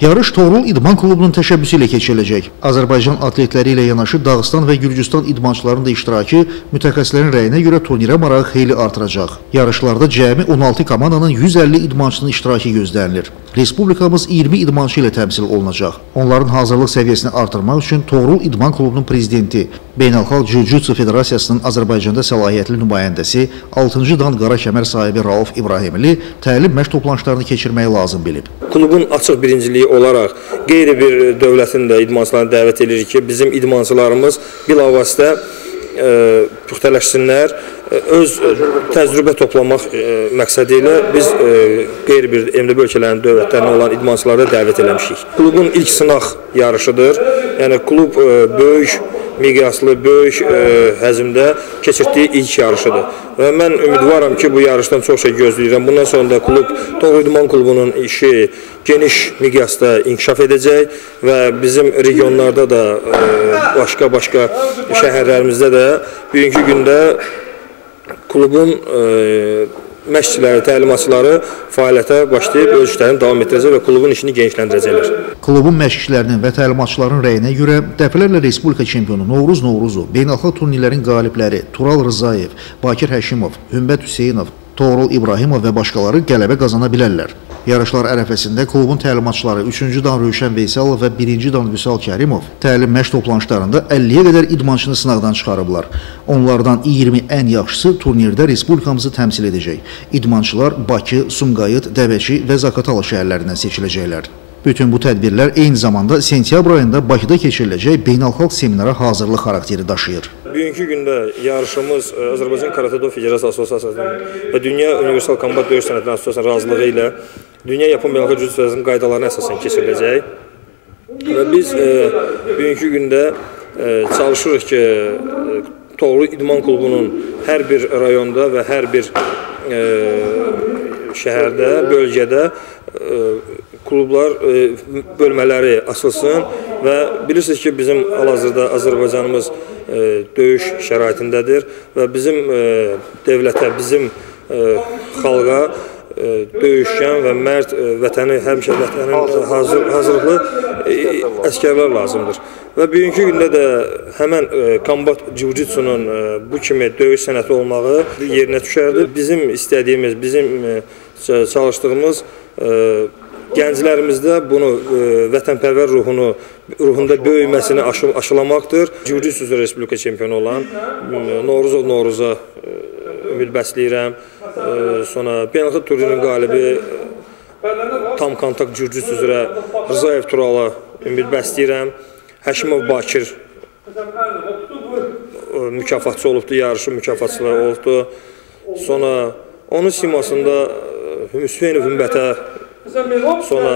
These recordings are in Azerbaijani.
Yarış Toğrul İdman Klubunun təşəbbüsü ilə keçiriləcək. Azərbaycan atletləri ilə yanaşı Dağıstan və Gürcüstan idmançılarının da iştirakı mütəxəssislərin rəyinə görə turnirə marağı xeyli artıracaq. Yarışlarda cəmi 16 komandanın 150 idmançının iştirakı gözlənilir. Respublikamız 20 idmançı ilə təmsil olunacaq. Onların hazırlıq səviyyəsini artırmaq üçün Toğrul İdman Klubunun prezidenti, Beynəlxalq Jiu-Jitsu Federasiyasının Azərbaycanda səlahiyyətli nümayəndəsi 6-cı dan qara kəmər sahibi Rauf İbrahimli təlim məşq toplanışlarını keçirməyi lazım bilib. Klubun açıq birinciliyi olaraq qeyri bir dövlətin də idmançılarını dəvət edirik ki, bizim idmançılarımız bilavasitə puxtələşsinlər, öz təcrübə toplamaq məqsədi ilə biz qeyri bir MDB ölkələrinin dövlətlərinə olan idmançıları dəvət eləmişik. Klubun ilk sınaq yarışıdır, yəni klub böyük miqyaslı, böyük həzmdə keçirdiyi ilk yarışıdır. Və mən ümidvaram ki, bu yarışdan çox şey gözləyirəm. Bundan sonra da klub, Toğrul İdman Klubunun işi geniş miqyasda inkişaf edəcək və bizim regionlarda da, başqa şəhərlərimizdə də bugünkü gündə klubun məşqçiləri, təlimatçıları fəaliyyətə başlayıb öz işlərini davam etdirəcək və klubun işini genişləndirəcəklər. Klubun məşqçilərinin və təlimatçıların rəyinə görə dəfələrlə Respublika çempionu Novruz Novruzov, beynəlxalq turnirlərin qalibləri Tural Rızayev, Bakir Həşimov, Hümbət Hüseynov, Toğrul İbrahimov və başqaları qələbə qazana bilərlər. Yarışlar ərəfəsində klubun təlimatçıları 3-cü dan Rövşən Veysalov və 1-ci dan Vüsal Kərimov təlim məşq toplanışlarında 50-yə qədər idmançını sınaqdan çıxarıblar. Onlardan 20 ən yaxşısı turnirdə Respublikamızı təmsil edəcək. İdmançılar Bakı, Sumqayıt, Dəvəçi və Zaqatala şəhərlərindən seçiləcəklər. Bütün bu tədbirlər eyni zamanda sentyabr ayında Bakıda keçiriləcək beynəlxalq seminara hazırlıq xarakteri daşıyır. Bugünkü gündə yarışımız Azərbaycan Karate-Do Federasiya Assosiasiyasının və Dünya Universal Kombat Döyüş Sənətləri Assosiasiyasının razılığı ilə Dünya Yapon Beynəlxalq Jiu-Jitsu Federasiyasının qaydalarına əsasən keçiriləcək. Və biz bugünkü gündə çalışırıq ki, Toğrul İdman Klubunun hər bir rayonda və hər bir şəhərdə, bölgədə klublar, bölmələri açılsın və bilirsiniz ki, bizim hal-hazırda Azərbaycanımız döyüş şəraitindədir və bizim dövlətə, bizim xalqa döyüşkən və mərd vətəni, həmişə vətənin hazırlıqlı əskərlər lazımdır. Və bugünkü gündə də həmən kombat jiu-jitsunun bu kimi döyüş sənəti olmağı yerinə düşərdir. Bizim istədiyimiz, bizim çalışdığımız gənclərimizdə bunu vətənpərvər ruhunda böyüməsini aşılamaqdır. Jiu-Jitsu Respublika çempionu olan Novruzov Novruza ümid bəsləyirəm. Sonra beynəlxalq turnirinin qalibi tam kontakt Jiu-Jitsu üzrə Rızayev Turala ümid bəsləyirəm. Həşimov Bakir mükafatçı olubdu, yarışı mükafatçıları olubdu. Sonra onun simasında Hüseynov Hümbətə, sonra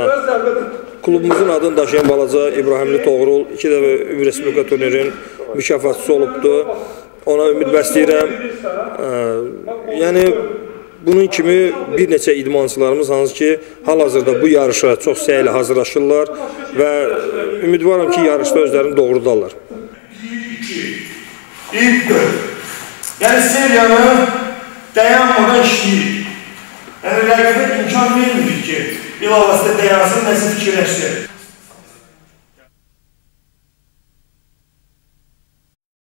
klubumuzun adını daşıyan balaca İbrahimli Toğrul 2 dəfə Respublika turnirinin mükafatçısı olubdu. Ona ümid bəsləyirəm. Yəni, bunun kimi bir neçə idmançılarımız hansı ki, hal-hazırda bu yarışa çox səylə hazırlaşırlar və ümidvaram ki, yarışda özlərini doğrudarlar. 1-2-1-4. Yəni, seriyanı dayanmadan işləyir. Yəni, rəqibə imkan vermir ki, bilavasitə dayansın, nəsə fikirləşdir.